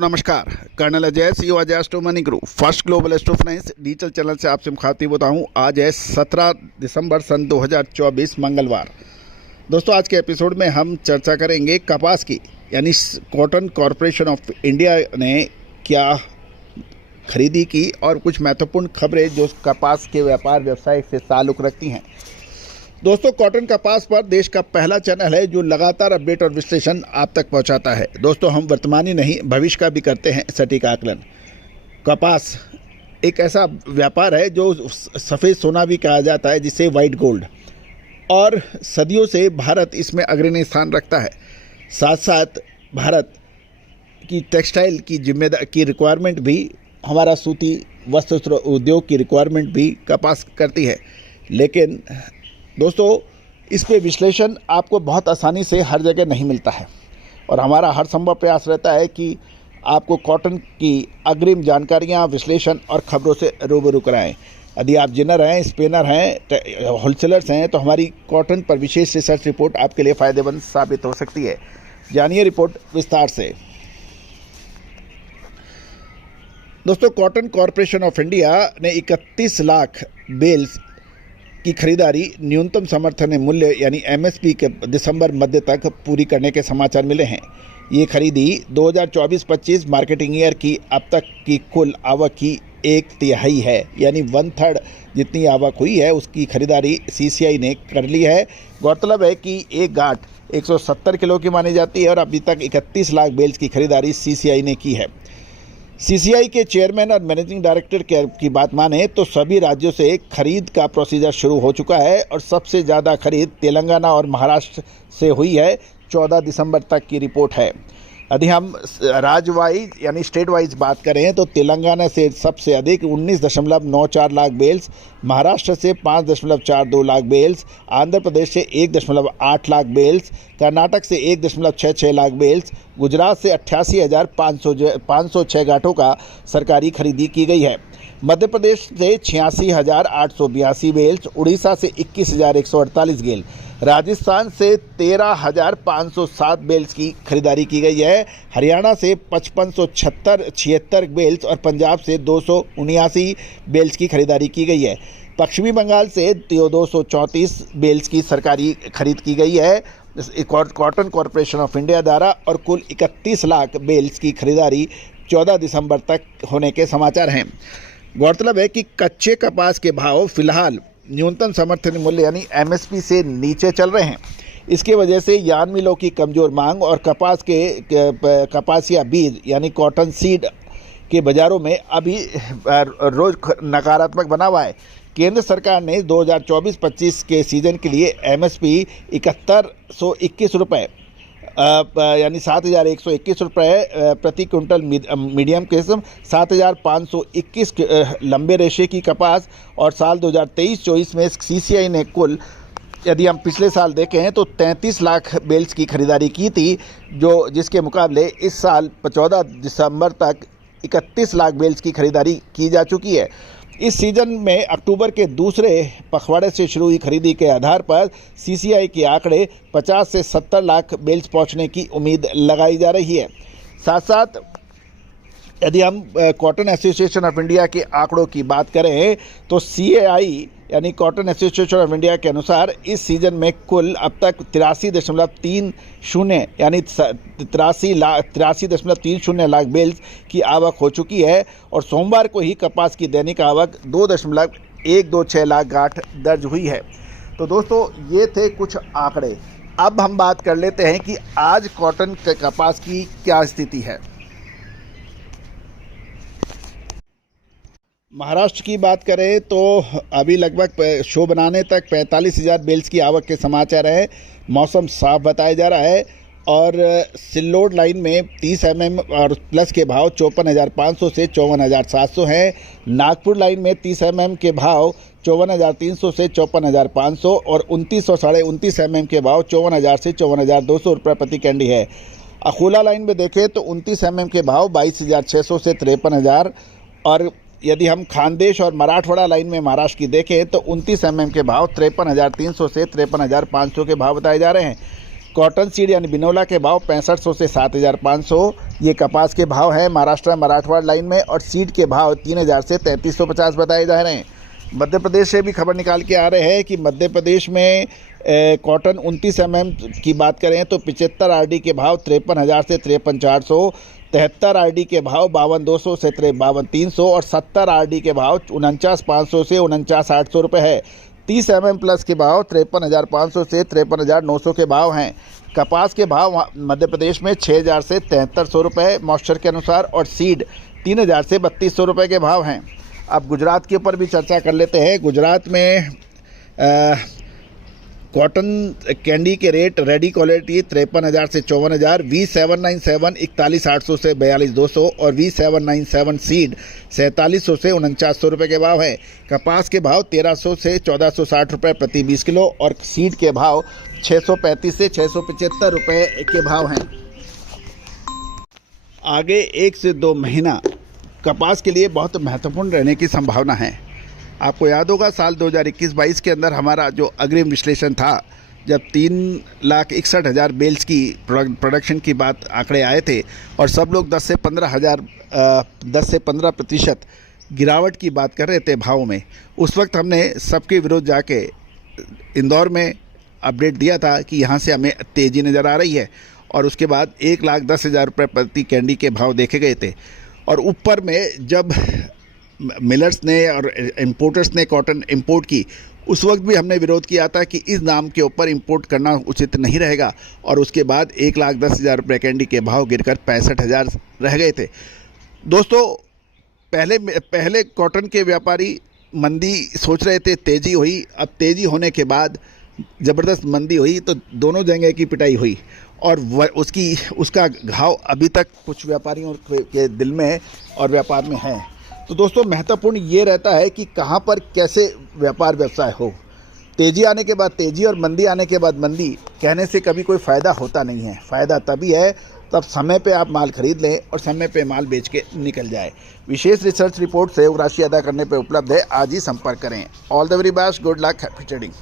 दोस्तों नमस्कार। कर्नल अजय सी Ajay astro money गुरु first global astro finance digital channel से आपसे मुखातिब होता हूँ। आज है 17 दिसंबर सन 2024 मंगलवार। दोस्तों आज के एपिसोड में हम चर्चा करेंगे कपास की, यानी कॉटन कॉरपोरेशन ऑफ इंडिया ने क्या खरीदी की और कुछ महत्वपूर्ण खबरें जो कपास के व्यापार व्यवसाय से ताल्लुक़ रखती हैं। दोस्तों कॉटन कपास पर देश का पहला चैनल है जो लगातार अपडेट और विश्लेषण आप तक पहुंचाता है। दोस्तों हम वर्तमान ही नहीं भविष्य का भी करते हैं सटीक आकलन। कपास एक ऐसा व्यापार है जो सफ़ेद सोना भी कहा जाता है, जिसे वाइट गोल्ड, और सदियों से भारत इसमें अग्रणी स्थान रखता है। साथ साथ भारत की टेक्सटाइल की जिम्मेदारी की रिक्वायरमेंट भी, हमारा सूती वस्त्र उद्योग की रिक्वायरमेंट भी कपास करती है। लेकिन दोस्तों इस पे विश्लेषण आपको बहुत आसानी से हर जगह नहीं मिलता है, और हमारा हर संभव प्रयास रहता है कि आपको कॉटन की अग्रिम जानकारियाँ, विश्लेषण और खबरों से रूबरू कराएं। यदि आप जिनर हैं, स्पिनर हैं, होलसेलर्स हैं, तो हमारी कॉटन पर विशेष रिसर्च रिपोर्ट आपके लिए फ़ायदेमंद साबित हो सकती है। जानिए रिपोर्ट विस्तार से। दोस्तों कॉटन कॉरपोरेशन ऑफ इंडिया ने 31 लाख बेल्स की खरीदारी न्यूनतम समर्थन मूल्य यानी एमएसपी के दिसंबर मध्य तक पूरी करने के समाचार मिले हैं। ये खरीदी 2024-25 मार्केटिंग ईयर की अब तक की कुल आवक की 1/3 है, यानी 1/3 जितनी आवक हुई है उसकी खरीदारी सीसीआई ने कर ली है। गौरतलब है कि एक गांठ 170 किलो की मानी जाती है और अभी तक 31 लाख बेल्स की खरीदारी सीसीआई ने की है। सीसीआई के चेयरमैन और मैनेजिंग डायरेक्टर की बात माने तो सभी राज्यों से खरीद का प्रोसीजर शुरू हो चुका है और सबसे ज़्यादा खरीद तेलंगाना और महाराष्ट्र से हुई है। 14 दिसंबर तक की रिपोर्ट है। यदि हम राज्य वाइज यानी स्टेट वाइज बात करें तो तेलंगाना से सबसे अधिक 19.94 लाख बेल्स, महाराष्ट्र से 5.42 लाख बेल्स, आंध्र प्रदेश से 1.8 लाख बेल्स, कर्नाटक से 1.66 लाख बेल्स, गुजरात से 88,506 गांठों का सरकारी खरीदी की गई है। मध्य प्रदेश से 86,882 बेल्स, उड़ीसा से 21,148 गेल, राजस्थान से 13,507 बेल्स की खरीदारी की गई है। हरियाणा से 5576 बेल्स और पंजाब से 279 बेल्स की खरीदारी की गई है। पश्चिमी बंगाल से 234 बेल्स की सरकारी खरीद की गई है कॉटन कॉरपोरेशन ऑफ इंडिया द्वारा, और कुल 31 लाख बेल्स की खरीदारी 14 दिसंबर तक होने के समाचार हैं। गौरतलब है कि कच्चे कपास के भाव फिलहाल न्यूनतम समर्थन मूल्य यानी एमएसपी से नीचे चल रहे हैं। इसकी वजह से यार्न मिलों की कमज़ोर मांग और कपासिया बीज यानी कॉटन सीड के बाज़ारों में अभी रोज नकारात्मक बना हुआ है। केंद्र सरकार ने 2024-25 के सीज़न के लिए एमएसपी 7121 रुपये यानी 7,121 रुपये प्रति क्विंटल मीडियम किस्म, 7,521 लंबे रेशे की कपास, और साल 2023-24 में सीसीआई ने कुल, यदि हम पिछले साल देखें तो 33 लाख बेल्स की खरीदारी की थी, जिसके मुकाबले इस साल 14 दिसंबर तक 31 लाख बेल्स की खरीदारी की जा चुकी है। इस सीज़न में अक्टूबर के दूसरे पखवाड़े से शुरू हुई खरीदी के आधार पर सीसीआई के आंकड़े 50 से 70 लाख बेल्स पहुंचने की उम्मीद लगाई जा रही है। साथ साथ यदि हम कॉटन एसोसिएशन ऑफ इंडिया के आंकड़ों की बात करें तो सीएआई यानी कॉटन एसोसिएशन ऑफ इंडिया के अनुसार इस सीज़न में कुल अब तक 83.30 यानी 83.30 लाख बेल्स की आवक हो चुकी है, और सोमवार को ही कपास की दैनिक आवक 2.126 लाख गांठ दर्ज हुई है। तो दोस्तों ये थे कुछ आंकड़े। अब हम बात कर लेते हैं कि आज कॉटन के कपास की क्या स्थिति है। महाराष्ट्र की बात करें तो अभी लगभग शो बनाने तक 45,000 बेल्स की आवक के समाचार हैं। मौसम साफ बताया जा रहा है, और सिल्लोड लाइन में 30 mm और प्लस के भाव 54,500 से 54,700 हैं। नागपुर लाइन में 30 mm के भाव 54,300 से 54,500 और 29 और 29.5 mm के भाव 54,000 से 54,200 रुपये प्रति कैंडी है। अकोला लाइन में देखें तो 29 mm के भाव 22,600 से 53,000, और यदि हम खानदेश और मराठवाड़ा लाइन में महाराष्ट्र की देखें तो 29 mm के भाव 53,300 से 53,500 के भाव बताए जा रहे हैं। कॉटन सीड यानी बिनोला के भाव 6500 से 7,500, ये कपास के भाव हैं महाराष्ट्र मराठवाड़ लाइन में, और सीड के भाव 3000 से 3350 बताए जा रहे हैं। मध्य प्रदेश से भी खबर निकाल के आ रहे हैं कि मध्य प्रदेश में कॉटन 29 mm की बात करें तो 75 RD के भाव 53,000 से 53,400, 73 RD के भाव 52,200 से 52,300 और 70 RD के भाव 49,500 से 49,800 रुपये है। 30 mm प्लस के भाव 53,500 से 53,900 के भाव हैं। कपास के भाव मध्य प्रदेश में 6,000 से 7300 रुपये मॉइस्चर के अनुसार, और सीड 3,000 से 3,200 रुपये के भाव हैं। अब गुजरात के ऊपर भी चर्चा कर लेते हैं। गुजरात में कॉटन कैंडी के रेट रेडी क्वालिटी 53,000 से 54,000, V797 41,800 से 42,200 और V797 सीड 4700 से 4900 रुपये के भाव हैं। कपास के भाव 1300 से 1460 रुपये प्रति 20 किलो और सीड के भाव 635 से 675 रुपये के भाव हैं। आगे 1 से 2 महीना कपास के लिए बहुत महत्वपूर्ण रहने की संभावना है। आपको याद होगा साल 2021-22 के अंदर हमारा जो अग्रिम विश्लेषण था, जब 3,61,000 बेल्स की प्रोडक्शन की बात आंकड़े आए थे और सब लोग 10 से 15% गिरावट की बात कर रहे थे भाव में। उस वक्त हमने सबके विरोध जाके इंदौर में अपडेट दिया था कि यहाँ से हमें तेज़ी नज़र आ रही है, और उसके बाद 1,10,000 रुपये प्रति कैंडी के भाव देखे गए थे। और ऊपर में जब मिलर्स ने और इंपोर्टर्स ने कॉटन इंपोर्ट की, उस वक्त भी हमने विरोध किया था कि इस दाम के ऊपर इंपोर्ट करना उचित नहीं रहेगा, और उसके बाद 1,10,000 रुपये कैंडी के भाव गिरकर 65,000 रह गए थे। दोस्तों, पहले कॉटन के व्यापारी मंदी सोच रहे थे, तेज़ी हुई। अब तेज़ी होने के बाद ज़बरदस्त मंदी हुई तो दोनों जगह की पिटाई हुई, और उसका घाव अभी तक कुछ व्यापारियों के दिल में और व्यापार में है। तो दोस्तों, महत्वपूर्ण ये रहता है कि कहाँ पर कैसे व्यापार व्यवसाय हो। तेज़ी आने के बाद तेज़ी और मंदी आने के बाद मंदी कहने से कभी कोई फ़ायदा होता नहीं है। फ़ायदा तभी है तब समय पे आप माल खरीद लें और समय पे माल बेच के निकल जाए। विशेष रिसर्च रिपोर्ट सहयोग राशि अदा करने पर उपलब्ध है। आज ही संपर्क करें। All the very best, good luck, happy trading.